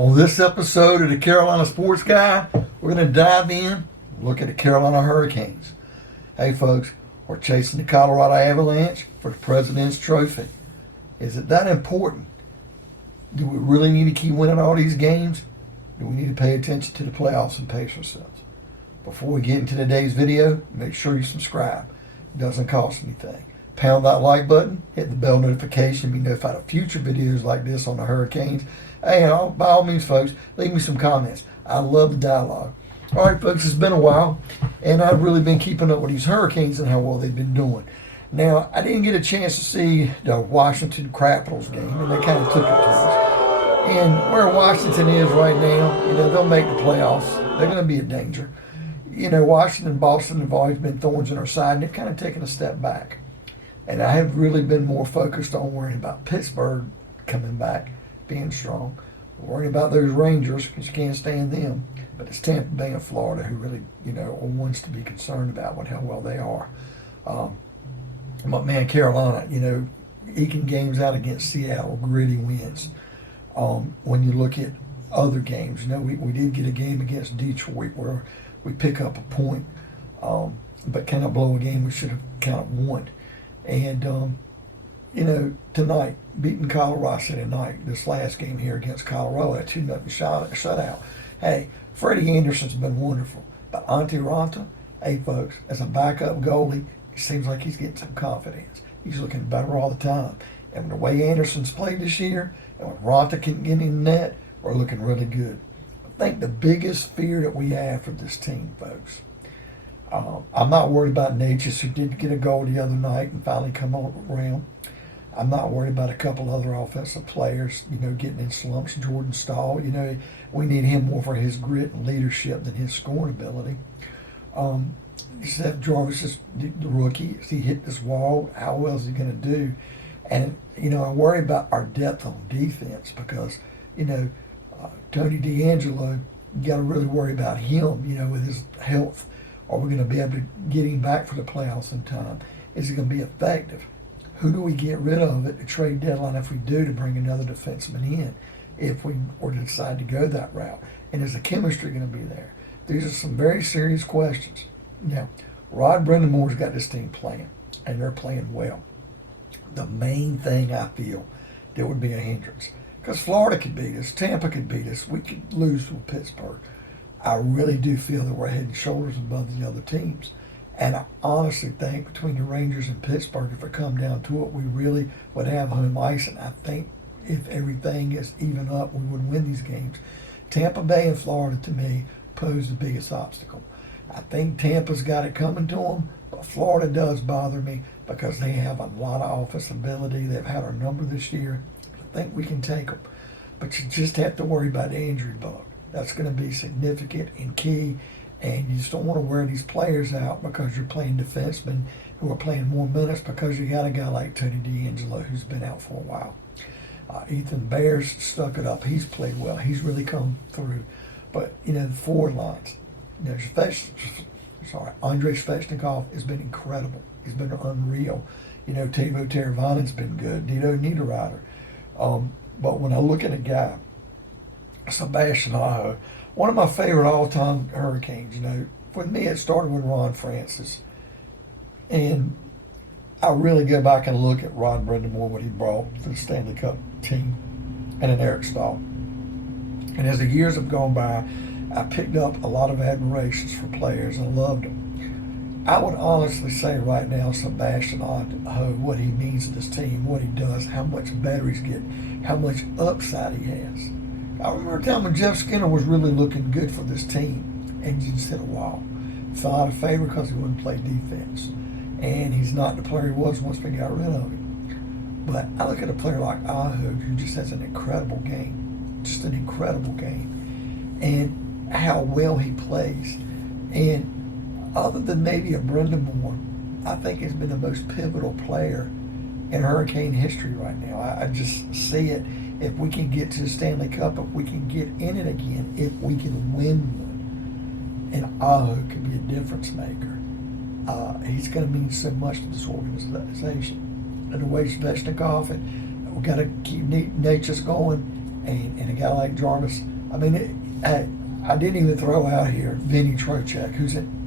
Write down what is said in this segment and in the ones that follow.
On this episode of the Carolina Sports Guy, we're going to dive in, look at the Carolina Hurricanes. Hey folks, we're chasing the Colorado Avalanche for the President's Trophy. Is it that important? Do we really need to keep winning all these games? Do we need to pay attention to the playoffs and pace ourselves? Before we get into today's video, make sure you subscribe. It doesn't cost anything. Pound that like button, hit the bell notification to be notified of future videos like this on the Hurricanes. Hey, and by all means, folks, leave me some comments. I love the dialogue. All right, folks, it's been a while, and I've really been keeping up with these Hurricanes and how well they've been doing. Now, I didn't get a chance to see the Washington Capitals game, and they kind of took it to us. And where Washington is right now, they'll make the playoffs. They're going to be a danger. Washington and Boston have always been thorns in our side, and they've kind of taken a step back. And I have really been more focused on worrying about Pittsburgh coming back, being strong, worrying about those Rangers because you can't stand them. But it's Tampa Bay and Florida who really, are ones to be concerned about how well they are. But man, Carolina, eking games out against Seattle, gritty wins. When you look at other games, we did get a game against Detroit where we pick up a point, but kind of blow a game we should have kind of won. And, tonight, beating Colorado tonight, this last game here against Colorado, a 2-0 shutout. Hey, Freddie Anderson's been wonderful. But Antti Raanta, hey, folks, as a backup goalie, it seems like he's getting some confidence. He's looking better all the time. And the way Anderson's played this year, and when Raanta can get in the net, we're looking really good. I think the biggest fear that we have for this team, folks, I'm not worried about Natchez, who did get a goal the other night and finally come around. I'm not worried about a couple other offensive players, getting in slumps. Jordan Staal, we need him more for his grit and leadership than his scoring ability. Seth Jarvis is the rookie. If he hit this wall, how well is he going to do? And, I worry about our depth on defense because, Tony DeAngelo, you got to really worry about him, with his health. Are we going to be able to get him back for the playoffs in time? Is he going to be effective? Who do we get rid of at the trade deadline if we do to bring another defenseman in, if we were to decide to go that route? And is the chemistry going to be there? These are some very serious questions. Now, Rod Brendamore's got this team playing, and they're playing well. The main thing I feel that would be a hindrance, because Florida could beat us, Tampa could beat us, we could lose to Pittsburgh. I really do feel that we're head and shoulders above the other teams. And I honestly think between the Rangers and Pittsburgh, if it come down to it, we really would have home ice. And I think if everything is even up, we would win these games. Tampa Bay and Florida, to me, pose the biggest obstacle. I think Tampa's got it coming to them, but Florida does bother me because they have a lot of offensive ability. They've had our number this year. I think we can take them. But you just have to worry about the injury bug. That's going to be significant and key, and you just don't want to wear these players out because you're playing defensemen who are playing more minutes because you got a guy like Tony DeAngelo who's been out for a while. Ethan Bear's stuck it up. He's played well. He's really come through. But, the forward lines, Andrei Svechnikov has been incredible. He's been unreal. Teuvo Teravainen's been good. Nino Niederreiter. But when I look at a guy, Sebastian Aho, one of my favorite all-time Hurricanes. For me, it started with Ron Francis. And I really go back and look at Rod Brind'Amour, what he brought to the Stanley Cup team, and an Eric Staal. And as the years have gone by, I picked up a lot of admirations for players and loved them. I would honestly say right now, Sebastian Aho, what he means to this team, what he does, how much better he's getting, how much upside he has. I remember a time when Jeff Skinner was really looking good for this team, and he just hit a wall. Fell out of favor because he wouldn't play defense. And he's not the player he was once we got rid of him. But I look at a player like Aho, who just has an incredible game. Just an incredible game. And how well he plays. And other than maybe a Brind'Amour, I think he's been the most pivotal player in Hurricane history right now. I just see it. If we can get to the Stanley Cup, if we can get in it again, if we can win one, and Aho could be a difference maker. He's going to mean so much to this organization. And the way Svechnikov, and we've got to keep Natchez going, and a guy like Jarvis, I mean, I didn't even throw out here Vinny Trocheck, who's an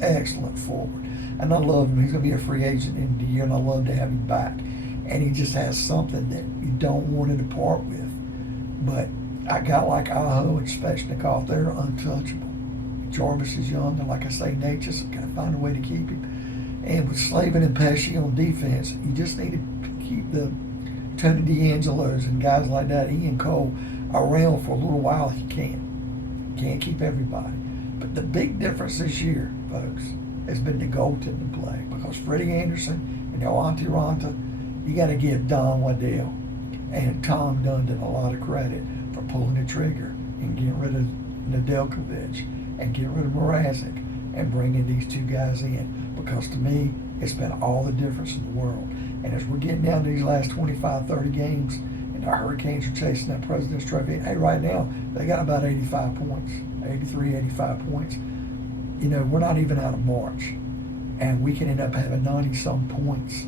excellent forward. And I love him. He's going to be a free agent in the year, and I love to have him back. And he just has something that you don't want to depart with. But I got like Aho and Svechnikov, they're untouchable. Jarvis is young, and like I say, Nate just got to find a way to keep him. And with Slavin and Pesce on defense, you just need to keep the Tony DeAngelos and guys like that, Ian Cole, around for a little while if you can. Can't keep everybody. But the big difference this year, folks, has been the goaltending play, because Freddie Anderson and Antti Raanta, you got to give Don Waddell and Tom Dundon a lot of credit for pulling the trigger and getting rid of Nedeljkovic and getting rid of Mrazek and bringing these two guys in, because to me, it's been all the difference in the world. And as we're getting down to these last 25, 30 games, and the Hurricanes are chasing that President's Trophy, hey, right now, they got about 85 points, 83, 85 points. You know, we're not even out of March, and we can end up having 90-some points,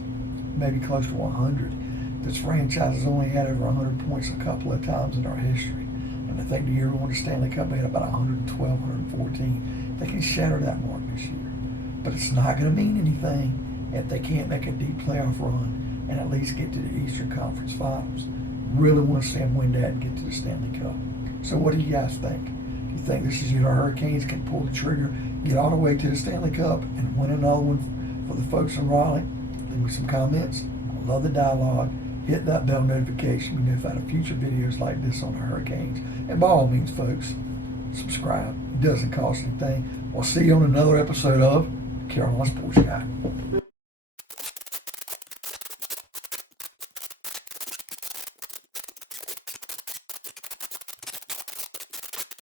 maybe close to 100. This franchise has only had over 100 points a couple of times in our history. And I think the year we won the Stanley Cup, they had about 112, 114. They can shatter that mark this year. But it's not going to mean anything if they can't make a deep playoff run and at least get to the Eastern Conference Finals. Really want to see them win that and get to the Stanley Cup. So what do you guys think? Do you think this is your Hurricanes can pull the trigger, get all the way to the Stanley Cup, and win another one for the folks in Raleigh? Leave me some comments. I love the dialogue. Hit that bell notification. We notify future videos like this on the Hurricanes. And by all means, folks, subscribe. It doesn't cost anything. We'll see you on another episode of Carolina Sports Guy.